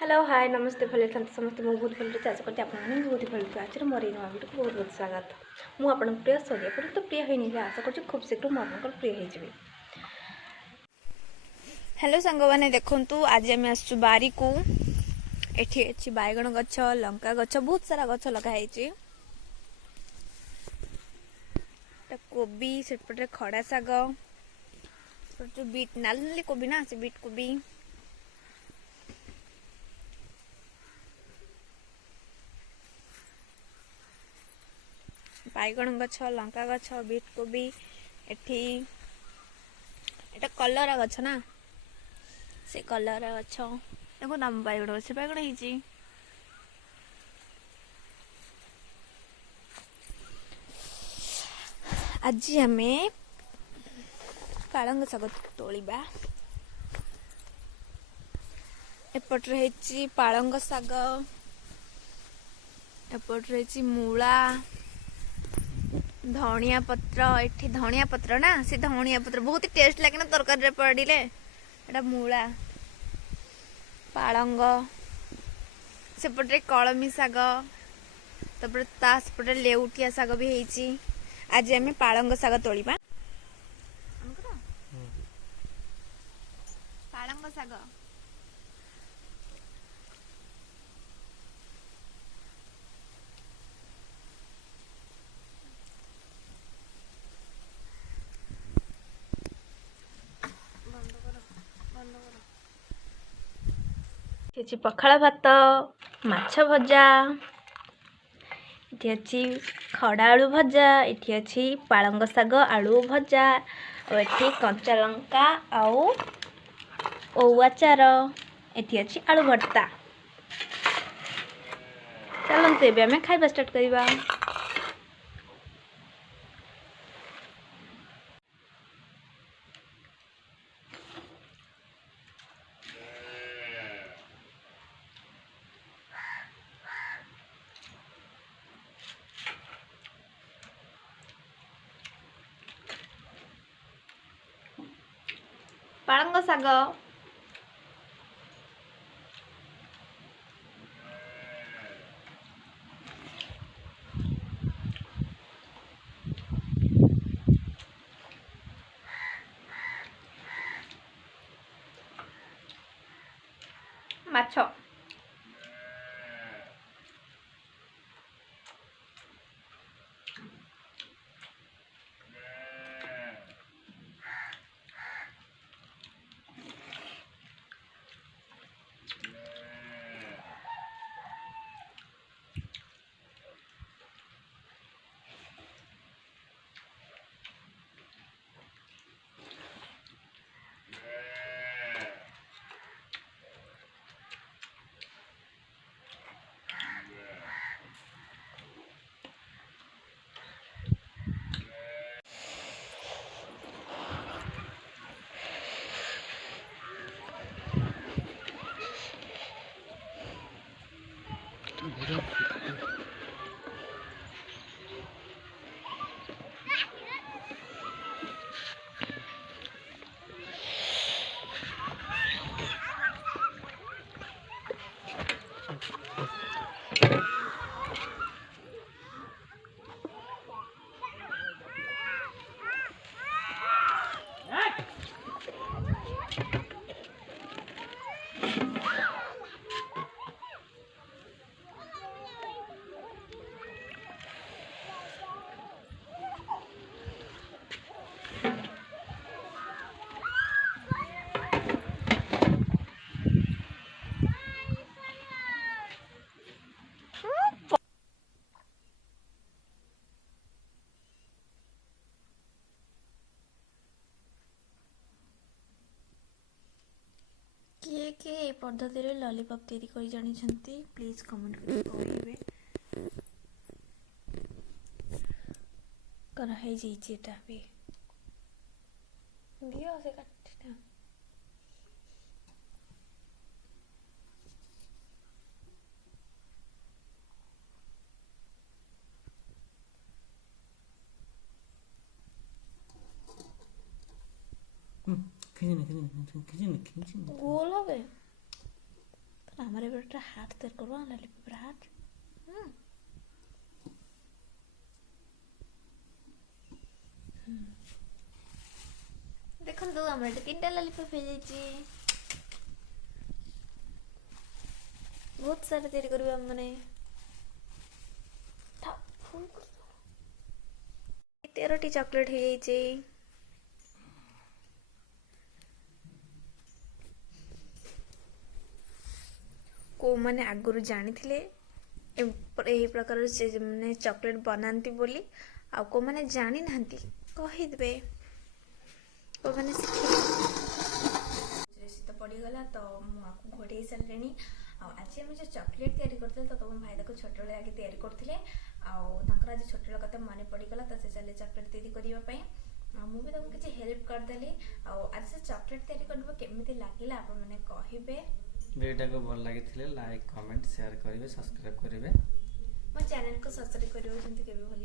Hello hi नमस्ते भले समस्त मुझे बहुत भल आशा करते आपने बहुत भल आज मोर ये नुआ भिडियो बहुत बहुत स्वागत मुझे आप प्रिय सरिया पर तो प्रिय होनी आशा कर खूब शीघ्र मुझे प्रिय हो। हेलो सांग मैंने देखु आज आम आसु बारी को एठी अच्छी बैगण गछ लंका गछ बहुत सारा गछ लगाई कोबी सेपटे खड़ा शाग जो बीट नाली नाली कोबी ना से बीट कोबी बैगण गछ लंका गछ बीट कोबी एठी एटा कलरा गछ ना से कलरा गछ देखो नाम बैगण गछ बैगण ହେଇଛି आज आमे पालंग शाग तोलिबा एपट रही पालंग शाग एपट रही मूला धनिया पत्र एठी धनिया पत्र ना से धनिया पत्र बहुत टेस्ट लगे ना तरकारी रे पड़िले एटा मूला पालंग सेपटे कलमी शाग तपर ता सेपटे लेउटिया शाग भी ହେଇଛି आज आमे पालंग शाग तोलिबा पालंग शाग ये पखाला भात माछ भजा ये अच्छी खड़ा आलू भजा ये अच्छी पालंग शाग आलू भजा और ये कंचा लंका आउ आचार ये अच्छी आलू भर्ता। चलते एवं आम खाଇବା स्टार्ट करवा। पालंग शाग माछ किए किए ए पद्धति रे लॉलीपॉप तैयारी कर जानी प्लीज कमेंट करेंगे कराई जाइए भी दियो से काटना गोल हो गए ଆମର ଏବେ ଗୋଟେ ହାର୍ଟ ତିଆରି କରିବା ଲଲିପପର ହାର୍ଟ। ଦେଖନ୍ତୁ ଆମର ଏଠି 3ଟା ଲଲିପପ୍ ହେଇଯାଇଛି। ବହୁତ ସାରା ତିଆରି କରିବା ମାନେ 13ଟି ଚକୋଲେଟ୍ ହେଇଯାଇଛି। କୋଉମାନେ ଆଗରୁ ଜାଣିଥିଲେ ଏହି ପ୍ରକାର ମାନେ ଚକୋଲେଟ୍ ବନାନ୍ତି ବୋଲି, ଆଉ କୋଉମାନେ ଜାଣିନାହାନ୍ତି କହିଦେବେ। କୋଉମାନେ ଶୀତ ପଡ଼ିଗଲା ତ ମୁଁ ଆକୁ ଘୋଡ଼େଇ ସାରିଲିଣି। ଆଉ ଆଜି ଆମେ ଯେଉଁ ଚକୋଲେଟ୍ ତିଆରି କରିଥିଲେ ତ ତମ ଭାଇ ତାକୁ ଛୋଟବେଳେ ଆଗେ ତିଆରି କରୁଥିଲେ, ଆଉ ତାଙ୍କର ଆଜି ଛୋଟବେଳେ କଥା ମନେ ପଡ଼ିଗଲା ତ ସେ ଚାଲେ ଚକୋଲେଟ୍ ତିଆରି କରିବା ପାଇଁ। ଆଉ ମୁଁ ବି ତାକୁ କିଛି ହେଲ୍ପ କରିଦେଲି। ଆଉ ଆଜି ସେ ଚକୋଲେଟ୍ ତିଆରି କରିବା କେମିତି ଲାଗିଲା ଆପଣମାନେ କହିବେ। ଭିଡ଼ିଓଟାକୁ ଭଲ ଲାଗିଥିଲେ ଲାଇକ୍, କମେଣ୍ଟ, ସେୟାର କରିବେ, ସବସ୍କ୍ରାଇବ୍ କରିବେ। ମୋ ଚ୍ୟାନେଲକୁ ସବସ୍କ୍ରାଇବ୍ କରିବା ଯେମିତି କେବେ ଭଲ